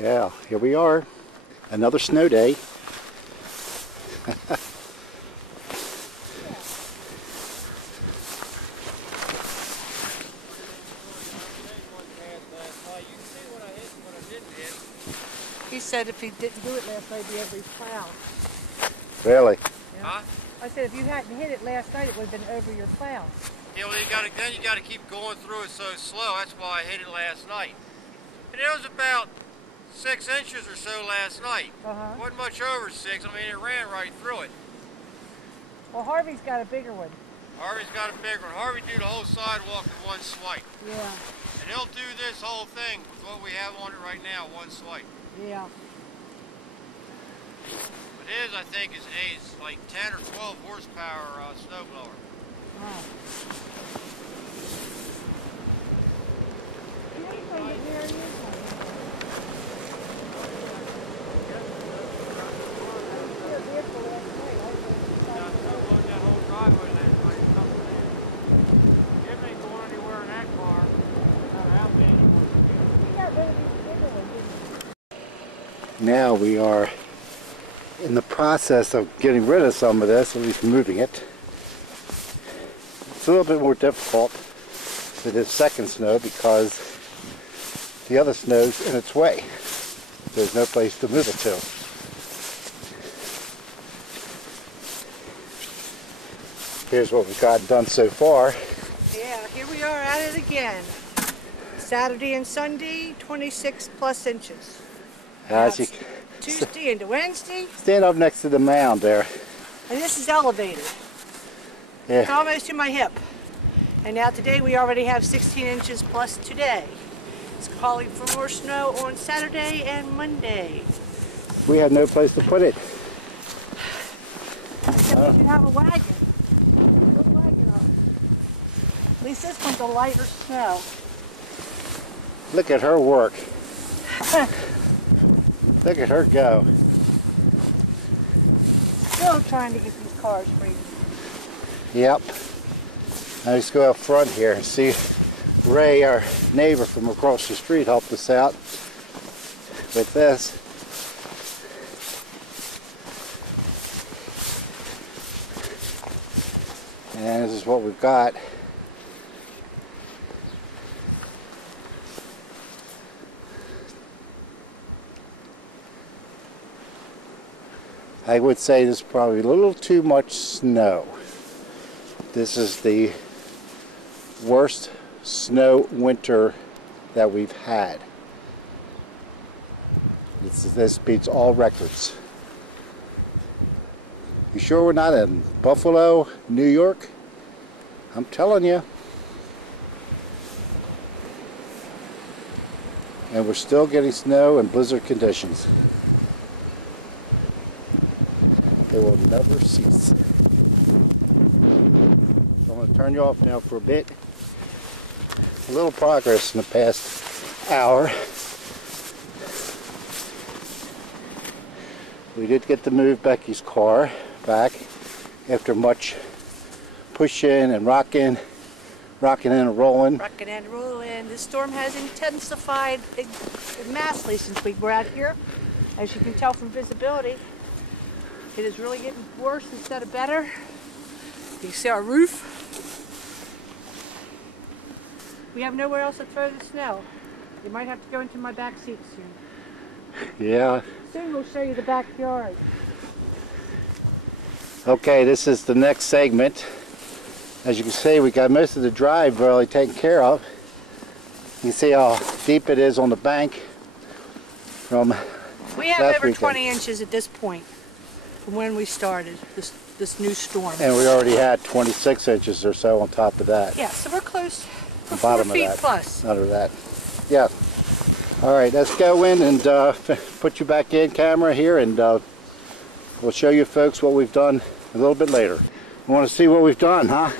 Yeah, here we are. Another snow day. He said if he didn't do it last night, he'd be over his plow. Really? Yeah. Huh? I said if you hadn't hit it last night, it would have been over your plow. Yeah, well, then you gotta keep going through it so slow. That's why I hit it last night. And it was about 6 inches or so last night. Wasn't much over 6. I mean, it ran right through it. Well, Harvey's got a bigger one. Harvey's got a bigger one. Harvey do the whole sidewalk in one swipe. Yeah. And he'll do this whole thing with what we have on it right now, one swipe. Yeah. But his, I think, is like 10 or 12 horsepower snowblower. Wow. Now we are in the process of getting rid of some of this, at least moving it. It's a little bit more difficult with this second snow because the other snow's in its way. There's no place to move it to. Here's what we've got done so far. Yeah, here we are at it again. Saturday and Sunday, 26 plus inches. As you Tuesday into Wednesday. Stand up next to the mound there. And this is elevated. Yeah. It's almost to my hip. And now today we already have 16 inches plus today. It's calling for more snow on Saturday and Monday. We have no place to put it. Except we should have a wagon. Put a wagon up. At least this one's a lighter snow. Look at her work. Look at her go. Still trying to get these cars free. Yep. Now let's go out front here and see Ray, our neighbor from across the street, helped us out with this. And this is what we've got. I would say this is probably a little too much snow. This is the worst snow winter that we've had. This beats all records. You sure we're not in Buffalo, New York? I'm telling you. And we're still getting snow and blizzard conditions. They will never cease. So I'm going to turn you off now for a bit. A little progress in the past hour. We did get to move Becky's car back after much pushing and rocking and rolling. Rocking and rolling. This storm has intensified massively since we were out here. As you can tell from visibility, it is really getting worse instead of better. You can see our roof. We have nowhere else to throw the snow. You might have to go into my back seat soon. Yeah. Soon we'll show you the backyard. Okay, this is the next segment. As you can see, we got most of the drive really taken care of. You can see how deep it is on the bank from We have over 20 inches at this point from when we started this new storm. And we already had 26 inches or so on top of that. Yeah, so we're close. We're Bottom 4 feet of that. plus. Under that. Yeah. All right, let's go in and put you back in camera here, and we'll show you folks what we've done a little bit later. You want to see what we've done, huh?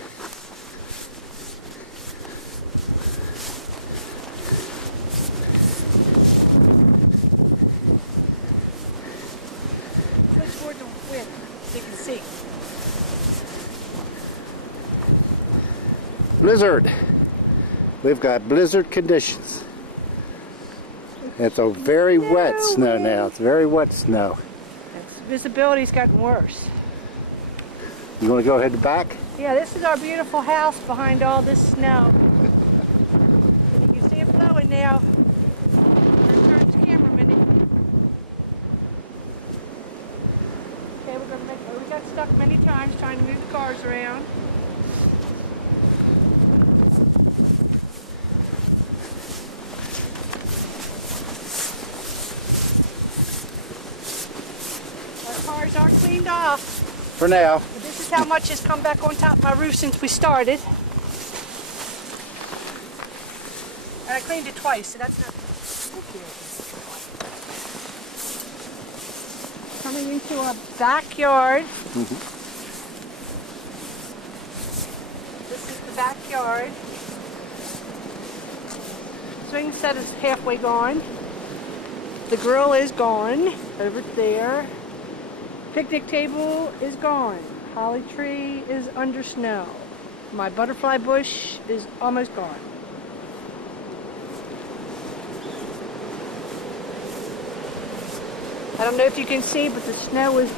Switch toward the wind so you can see. Blizzard. We've got blizzard conditions. It's a very wet snow now. It's very wet snow. Visibility's gotten worse. You want to go ahead and back? Yeah, this is our beautiful house behind all this snow. And you can see it blowing now. Turns cameraman. Okay, we're gonna make. We got stuck many times trying to move the cars around. Our cars are cleaned off. For now. But this is how much has come back on top of my roof since we started. And I cleaned it twice, so that's not coming into our backyard. This is the backyard. Swing set is halfway gone. The grill is gone over there. Picnic table is gone. Holly tree is under snow. My butterfly bush is almost gone. I don't know if you can see, but the snow is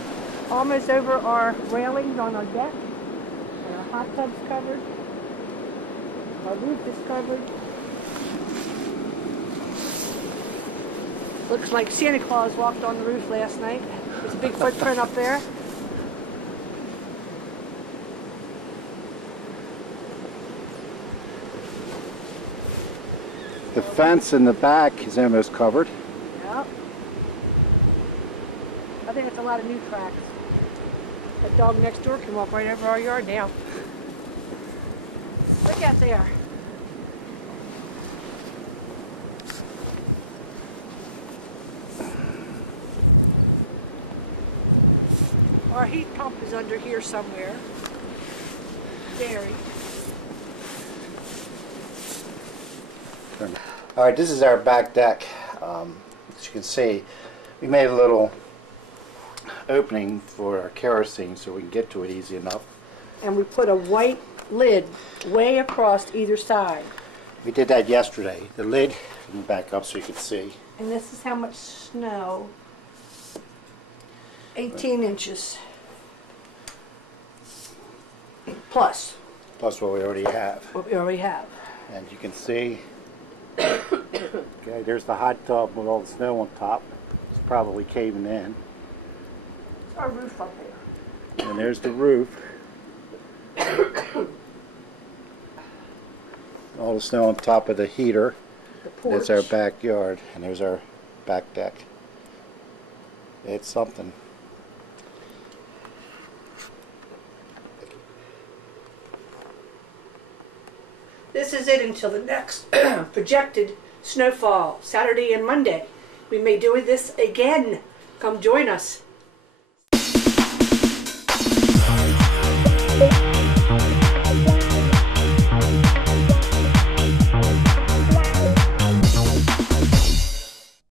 almost over our railings on our deck. And our hot tub's covered. Our roof is covered. Looks like Santa Claus walked on the roof last night. There's a big footprint up there. The fence in the back is almost covered. Yep. I think it's a lot of new tracks. That dog next door can walk right over our yard now. Look out there. Our heat pump is under here somewhere. Buried. All right, this is our back deck. As you can see, we made a little opening for our kerosene so we can get to it easy enough. And we put a white lid way across either side. We did that yesterday. The lid, let me back up so you can see. And this is how much snow. 18 inches. Plus. Plus what we already have. What we already have. And you can see, okay, there's the hot tub with all the snow on top. It's probably caving in. It's our roof up there. And there's the roof. All the snow on top of the heater. The porch. There's our backyard, and there's our back deck. It's something. This is it until the next projected snowfall, Saturday and Monday. We may do this again. Come join us.